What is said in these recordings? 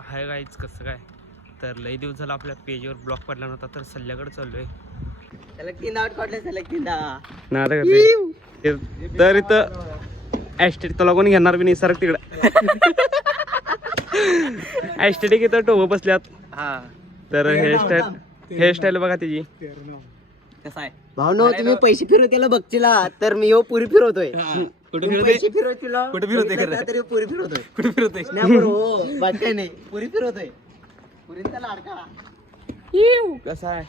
हाय गाईच कसं काय तर लई दिवस झाला आपल्या पेजवर ब्लॉक पडला नव्हता तर सल्ल्याकडे चाललोय तर इथं ऍस्टेट तुला कोणी घेणार बी नाही सर तिकडं ऍस्टेटिक इथं टोब बसल्यात तर हेअरस्टाईल बघा त्याची कसं आहे भाऊ तुम्ही पैसे फिरवतेला बघतीला तर मी यो पुरी फिरवतोय पैसे फिरवतीला कुठे फिरवतोय तरी पुरी फिरवतोय कुठे फिरवतोय हो बाकी नाही पुरी फिरवतोय पुरीचा लाडका कसा आहे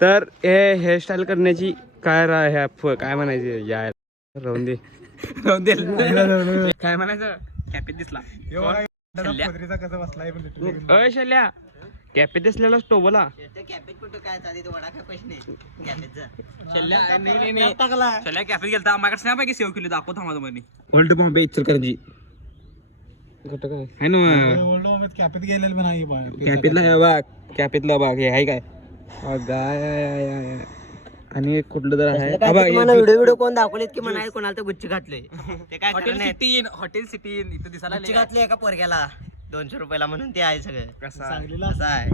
तर हे हेअरस्टाईल करण्याची काय म्हणायचे या राहून दे काय म्हणायचं कॅपेत दिसला शल्या कॅपेत दिसलेला स्टोबला कॅपेत कुठं काय चालू वडा काय पैसे नाही शल्या कॅफेत गेलता माझ्याकडे स्नॅप आहे की सेव्ह केली दाखव थांबा तुम्हाला ओल्ड बॉम्बे इचलकरंजी कुठं काय आहे ना कॅपेत गेलेलं पण आहे कॅपेतला बघ कॅपेतला बघ हे आहे काय गाय आणि कुठलं तर आहे व्हिडिओ कोण दाखवलेत की म्हणा कोणाला तर गुच्छ घातले ते काय हॉटेल सिटी इथं दिसायला गुच्छ घातले एका पोरग्याला 200 रुपयाला म्हणून ते आहे सगळं कसं आहे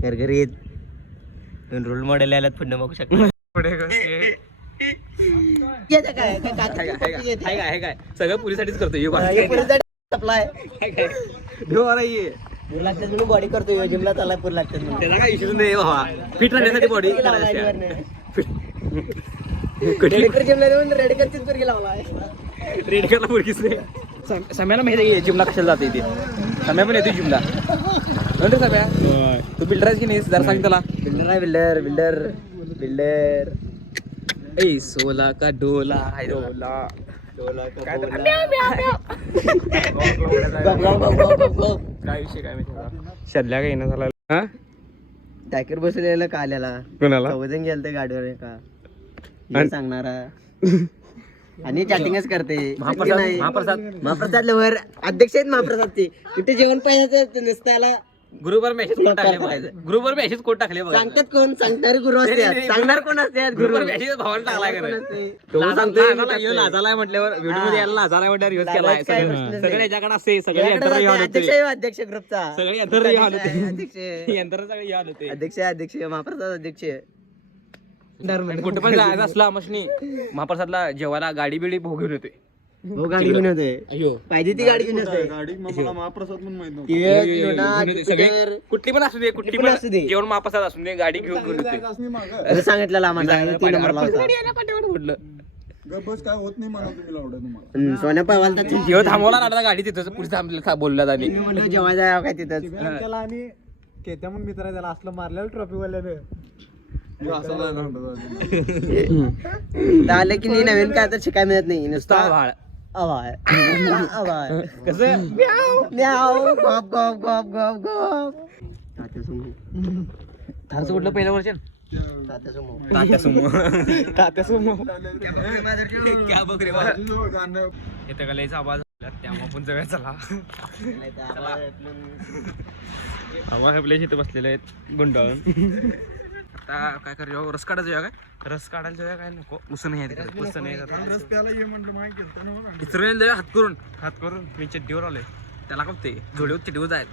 घरघरीत दोन रोल मॉडेल यायला पुढे बघू शकतो काय सगळं पुरीसाठीच करतो म्हणून बॉडी करतो जिमला चालला पूर लागतात त्याला काय इश्यूज नाही बाबा फिट राहण्यासाठी बॉडी जिमला देऊन रेडीकरचीच पोरगी लावला रेड करला पोरगीच नाही सम्याला माहिती आहे जिमला कशाला जाते ते सम्या पण येतो जिमला नंतर सम्या तू बिल्डर आहेस की नाही जरा सांग त्याला बिल्डर आहे बिल्डर ए सोला का डोला हाय डोला काय विषय काय माहिती शल्ल्या काही ना झाला हा टाकीवर बसलेलं काल्याला कोणाला चौजण गेलते गाडीवर का सांगणारा आणि चॅटिंगच करते महाप्रसाद वर अध्यक्ष आहेत महाप्रसादचे कुठे जेवण पाहिजे नसताला ग्रुपवर मेसेज कोण टाकले बघायचं ग्रुपवर मेसेज कोण टाकले बघा सांगतात कोण सांगणारे गुरु असतात सांगणार कोण असतात ग्रुपवर मेसेज भावाला टाकलाय तो सांगतोय लाजालाय म्हटल्यावर व्हिडिओ मध्ये यायला लाजालाय म्हटल्यावर यूज केलाय सगळे याच्याकडे असते सगळे अध्यक्ष ग्रुपचा सगळे यंत्र यंत्र सगळे याल होते अध्यक्ष महाप्रसाद अध्यक्ष कुठं पण जायचं असला मशनी महाप्रसादला जेवायला गाडी बिडी घेऊन येते गाडी घेऊन येते पाहिजे ती गाडी घेऊन येते महाप्रसाद पण माहित कुठली पण असू दे कुठली पण असू दे जेवण महाप्रसाद असू दे गाडी घेऊन येते सांगितलं आम्हाला बस काय होत नाही मला तुम्ही लावडा तुम्हाला सोन्या पवाल जेवण थांबवला ना गाडी तिथं पुढे थांबले बोलला आणि जेव्हा जाय काय तिथं त्याला आणि केत्या म्हणून मित्र त्याला असलं मारलेलं ट्रॉफी वाल्याने आलं की नाही नवीन काय तर शिकाय मिळत नाही नुसतं भाळ आवाज कसं थारचं कुठलं पहिलं वर्षन इथं गलायचा आवाज त्यामुळे आपण जवळ चला आवाज आपल्या इथे बसलेले आहेत गुंडाळून आता काय कर रस काढायचं जेव्हा काय रस काढायला जेव्हा काय नको उसं नाही आहे तिकडे उसं नाही रस प्याला ये म्हणलं माहिती इस्रोला देऊया हात करून मी चड्डीवर आलोय त्याला कपते झोडीवर चिडीवर जायत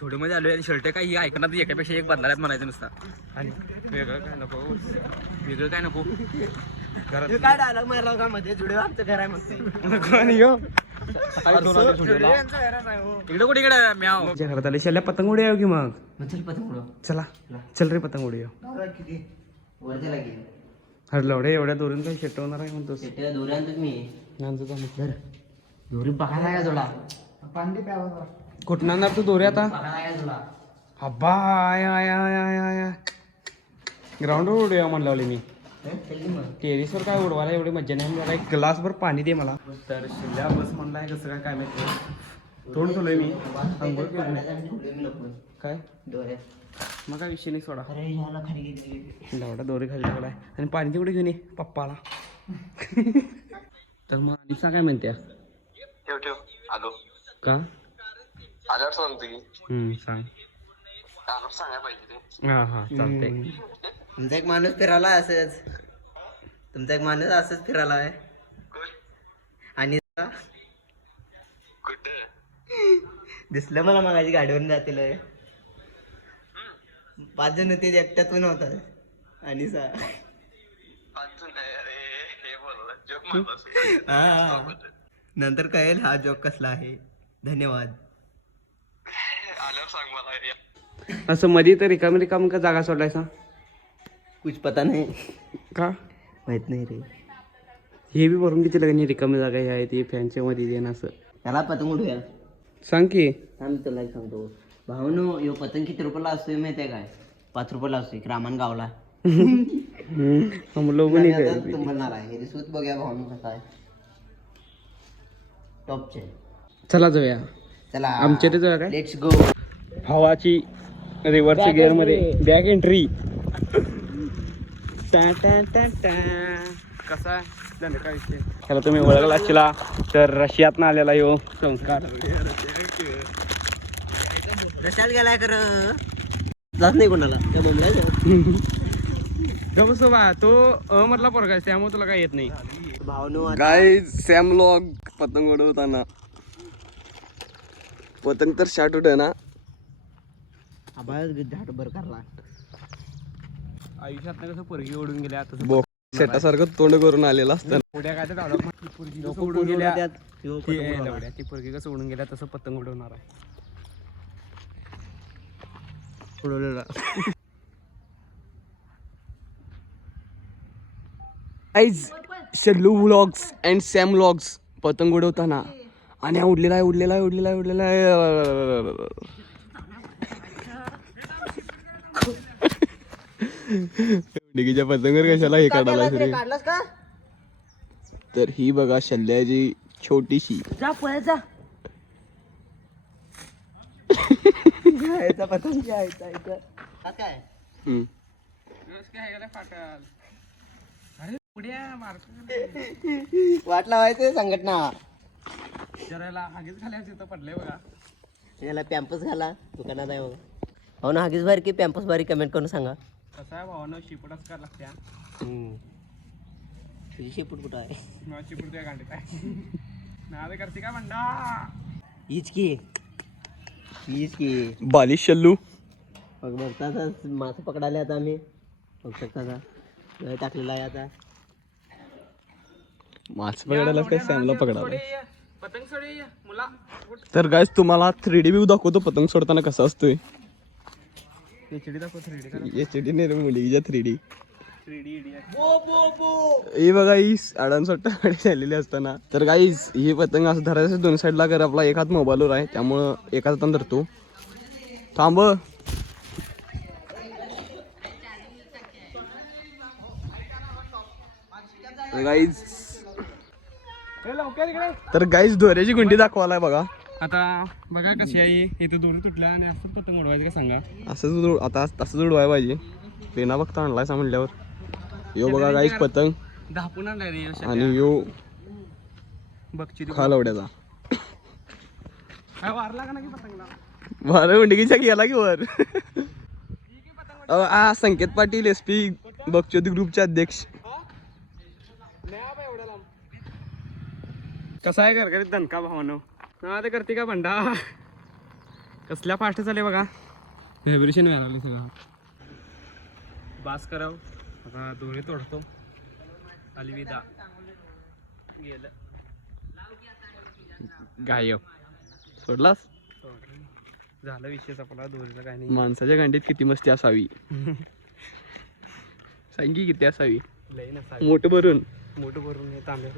झोडीमध्ये आलोय आणि शर्ट काय ही ऐकणार एकापेक्षा एक बदलायला म्हणायचं नुसता आणि वेगळं काय नको घरात काय डायलॉग मारला का मध्ये जुडे आमचं घर आहे म्हणते इकडे कुठे इकडे म्याव घरात आले शेल्या पतंग उड्या येऊ की मग चला चल रे पतंग उडी हरलवडे एवढ्या दोरीन काही शेटवणार आहे म्हणतोस दोरी बघायला का जोडा कुठं आणणार तू दोरी आता हब्बा आय ग्राउंडवर उडूया म्हणलं मी टेरिसवर काय उडवायला एवढी मज्जा नाही मला एक ग्लासभर पाणी दे मला तर शिल्ल्या बस म्हणला आहे कसं काय माहिती तोंड ठेवलोय मी अंघोळ काय मग काय विषय नाही सोडा एवढा दोरी खाली टाकलाय आणि पाणी तेवढे घेऊन ये पप्पाला तर मग अनिसा काय म्हणते आलो का आल्यावर सांगतो की सांग सांगायला पाहिजे ते हा चालतंय तुमचा एक माणूस फिरायला असंच फिरायला आहे आणि कुठे दिसलं मला मागाची गाडीवरून जातील 5 जण होते एकट्यातून होता आणि अजून नाही अरे हे बोलला जोक मारला नंतर कळेल हा जॉक कसला आहे. धन्यवाद. आल्यावर सांग मला या. असं मध्ये तर रिकाम का जागा सोडायचा कुछ पता नाही का माहित नाही रे. हे बी भरून किती लगेच रिकामी जागा हे आहे ती फॅनच्या मध्ये देणं असं त्याला पतंग उडूया. सांग की थांब तुला एक सांगतो भावनो यो पतंग किती रुपयाला असतोय माहिती आहे काय? 5 रुपयाला असतोय रामान गावला. हम लोग नहीं गए तुम्हाला आहे हे सूत बघूया भावनो कसा आहे टॉपचे. चला जाऊया चला आमच्या इथे जाऊया काय लेट्स गो. हवाची रिव्हर्स गिअर मध्ये बॅक एंट्री कसा ह्याला तुम्ही ओळखला असला तर रशियात ना आलेला यो संस्कार रशाल गेलाय कर जात नाही कोणाला त्या बसो बा तो मधला पोरगा आहे त्यामुळे तुला काय येत नाही. भावनो काय सॅम लॉग पतंग उडवताना पतंग तर शाट उडे ना आबाळ झाट बर करला. आयुष्यात कसं पोरगी ओढून गेल्या शेटासारखं तोंड करून आलेलं असतं. उड्या काय तर उडून गेल्या ती पोरगी कसं उडून गेल्या तसं पतंग उडवणार आहे. Guys Shallu vlogs and Sam vlogs पतंग उडवताना आणि उडलेला आहे डिगीच्या पतंगर कशाला हे काढायला रे. तर ही बघा शल्ल्याची छोटीशी पतंग काय हम्म. वाट लावायचं संघटना हागीच घालायचं पडलंय बघा. याला पॅम्पस घाला दुकानात आहे बघा. हो ना हागीच भारी की पॅम्पस भारी कमेंट करून सांगा. कसं आहे भावानं शिपडच का लागत्या तुझी शेपूट कुठं आहे? शिपड त्या गांडीत आहे ना करते का म्हणता हीच की बालिश शल्लू बघ बघता मासे पकडाले आता आम्ही बघ शकता का गळ टाकलेला आहे आता. माछ पकडायला काय सॅमला पकडायला. पतंग सोडे मुला तर गाईज तुम्हाला 3D व्ह्यू दाखवतो पतंग सोडताना कसा असतोय. HD दाखव 3D HD नाही रे मुलीच्या 3D. 3D ही बघा ही अडान सोट्टा झालेली असताना. तर गाईज ही पतंग असं धरायचं 2 साईडला कर. आपला एक हात मोबाईलवर आहे त्यामुळं एका हाताने धरतो. थांब गाईज. तर गाईज दोऱ्याची गुंडी दाखवायला बघा. आता बघा कशी आहे इथे दोरी तुटल्या आणि असं पतंग उडवायचं का सांगा. असंच आता तसंच उडवायला पाहिजे. पेना बघता आणलायसा म्हणल्यावर यो बघा गाईज पतंग धापून आणलाय रे आणि यो बघची खालवड्याचा काय वारला का नाही पतंगला. वार गुंडगीच्या गेला की वर. संकेत पाटील SP बगचोदी ग्रुपचे अध्यक्ष. कसा आहे घरघरीत दणका भावानं हा ते करते का भंडा कसल्या फास्ट चाले बघा. व्हायब्रेशन व्हायला सगळं बास कराव. आता दोरे तोडतो. अलविदा गेलं गायब सोडलास. झालं विषय आपला दोरीला काय नाही. माणसाच्या गांडीत किती मस्ती असावी सांगी किती असावी. लई नसा मोठं भरून मोठं भरून हे तांब्या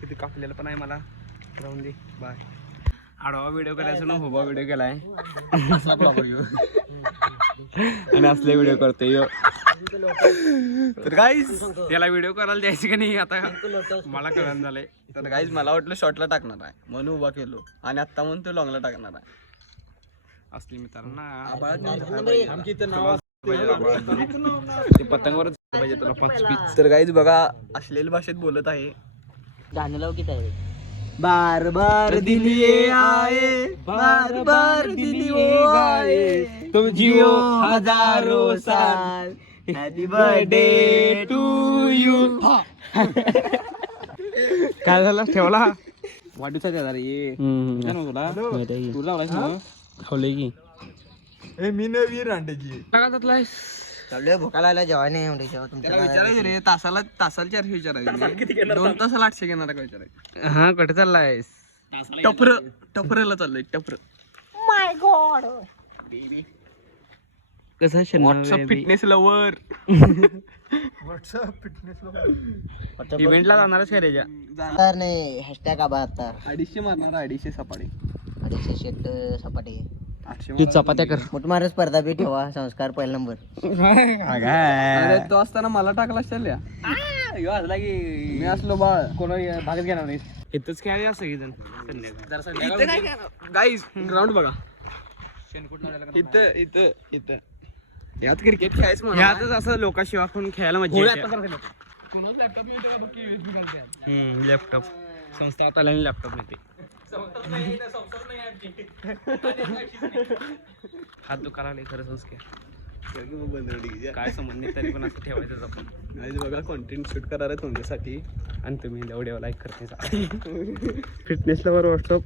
किती कापलेलं पण आहे. मला राहून दे बाय. आडवा व्हिडिओ करायचा ना उभा व्हिडिओ केलाय आणि असले व्हिडिओ करते यो. तर गाईज त्याला व्हिडिओ करायला द्यायची का नाही आता मला कळण झालंय. तर गाईज मला वाटलं शॉर्टला टाकणार आहे म्हणून उभा केलो आणि आता म्हणून तो लॉंगला टाकणार आहे. असली मित्रांना ते पतंगवरच पाहिजे तुला 5 पीस. तर गाईज बघा अश्लील भाषेत बोलत आहे. गाणं लाव किती आहे? बार बार दिलिये आए बार बार दिलिये आए तुम जियो हजारों साल हॅपी बर्थडे टू यू. काय झालं ठेवला वाढदिवसाच्या जरा ये तुला तू लावलायस ना खावलंय की ए मी नवी रांडेची टाका त्यातलायस चाललोय भोका लागला जेव्हा नाही एवढे जेव्हा त्याला तुमच्या विचारायचं रे तासाला 400 विचारायचं 2 तासाला 800 घेणार का विचारायचं हा कुठे चाललायस टपरला चाललंय टपर कसं WhatsApp fitness lover WhatsApp fitness इव्हेंटला जाणारच काय रेजा तर नाही हॅशटॅग आबा 250 मारणार 250 सपाटे 250 शेट सपाटे 800 ती चपात्या कर मोठमारे स्पर्धा बी ठेवा संस्कार पहिला नंबर अरे तो असताना मला टाकला चालल्या मी असलो बाळ कोण भागत घेणार नाही इथंच खेळायला सगळीजण संध्याकाळ गाईज ग्राउंड बघा इथं इथं इथं यात क्रिकेट खेळायचं म्हणा ह्यातच असं लोकाशिवाय आपण खेळायला मजा येते लॅपटॉप संस्था आता लॅपटॉप नेते हात दुखायला लागले खरं संस्कार काय संबंध नाही तरी पण असं ठेवायचंच आपण गाईज बघा कॉन्टेंट शूट करणार आहे तुमच्यासाठी आणि तुम्ही एवढ्या लाईक करते फिटनेसला वर व्हॉट्सअप